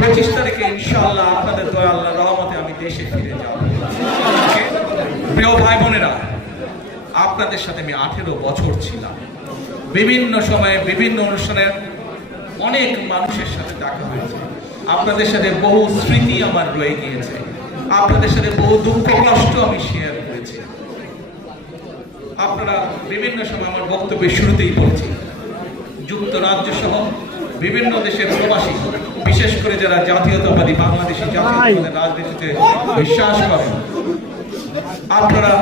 পঁচিশ তারিখে ইনশাআল্লাহ আপনাদের দয়া আল্লাহ রহমতে আমি দেশে ফিরে যাব। প্রিয় ভাই বোনেরা, আপনাদের সাথে আমি আঠেরো বছর ছিলাম। বিভিন্ন সময়ে বিভিন্ন অনুষ্ঠানের অনেক মানুষের সাথে দেখা হয়েছে। আপনাদের সাথে বহু স্মৃতি আমার রয়ে গিয়েছে। আপনাদের সাথে বহু দুঃখ, কষ্ট আমি শেয়ার করেছি। আপনারা বিভিন্ন সময় আমার বক্তব্যের শুরুতেই বলছি যুক্তরাজ্য সহ বিভিন্ন দেশের প্রবাসী বিশেষ করে যারা জাতীয়তাবাদী বাংলাদেশি জাতীয়তাবাদী রাজনীতিতে বিশ্বাস করেন। আপনারা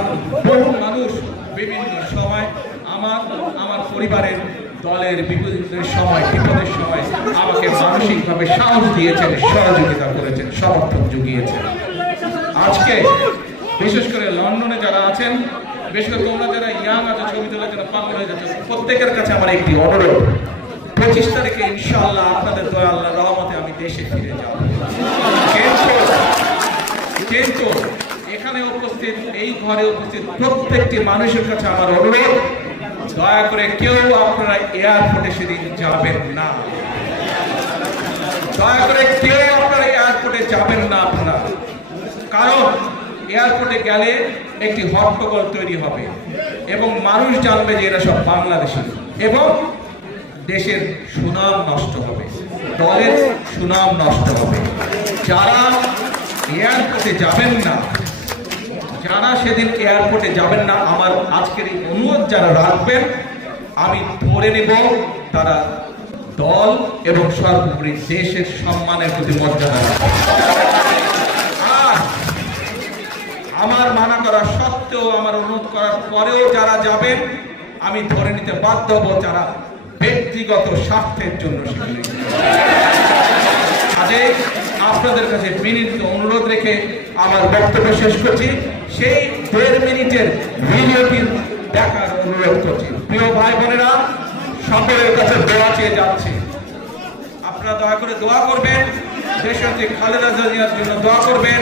বহু মানুষ বিভিন্ন সময় আমার আমার পরিবারের দলের বিপদের সময় বিপদের সময় আমাকে মানসিকভাবে সাহস দিয়েছেন সহযোগিতা করেছেন সমর্থন জুগিয়েছেন। আজকে বিশেষ করে লন্ডনে যারা আছেন বিশেষ করে তোমরা যারা ইয়াং আছো ছবি তোলার জন্য পাগল হয়ে যাচ্ছে প্রত্যেকের কাছে আমার একটি অনুরোধ। পঁচিশ তারিখে ইনশাআল্লাহ আপনাদের দয়া আল্লাহ রহমতে আমি দেশে ফিরে যাব। কিন্তু এখানে উপস্থিত, এই ঘরে উপস্থিত প্রত্যেকটি মানুষের কাছে আমার অনুরোধ, দয়া করে কেউ আপনারা এয়ারপোর্টে সেদিন যাবেন না। দয়া করে কেউ আপনারা এয়ারপোর্টে যাবেন না আপনারা। কারণ এয়ারপোর্টে গেলে একটি হট্টগোল তৈরি হবে এবং মানুষ জানবে যে এরা সব বাংলাদেশি। এবং দেশের সুনাম নষ্ট হবে, দলের সুনাম নষ্ট হবে। যারা এয়ারপোর্টে যাবেন না, যারা সেদিন এয়ারপোর্টে যাবেন না, আমার আজকের এই অনুরোধ যারা রাখবেন, আমি ধরে নেব তারা দল এবং সর্বোপরি দেশের সম্মানের প্রতি মর্যাদা আর আমার মানা করা সত্ত্বেও, আমার অনুরোধ করার পরেও যারা যাবেন, আমি ধরে নিতে বাধ্য হব যারা ব্যক্তিগত স্বার্থের জন্য আপনাদের কাছে বিনীত অনুরোধ রেখে আমার বক্তব্য শেষ করছি। সেই দেড় মিনিটের ভিডিওটি দেখার অনুরোধ করছি। প্রিয় ভাই বোনেরা, সকলের কাছে দোয়া চেয়ে যাচ্ছে। আপনারা দয়া করে দোয়া করবেন। দেশনেত্রী খালেদা জিয়ার জন্য দোয়া করবেন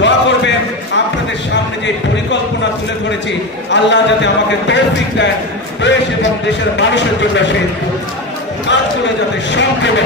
দোয়া করবেন। আপনাদের সামনে যে পরিকল্পনা তুলে ধরেছি, আল্লাহ যাতে আমাকে তৌফিক দেন, দেশ এবং দেশের মানুষের জন্য সেই কাজগুলো যাতে সংক্ষেপে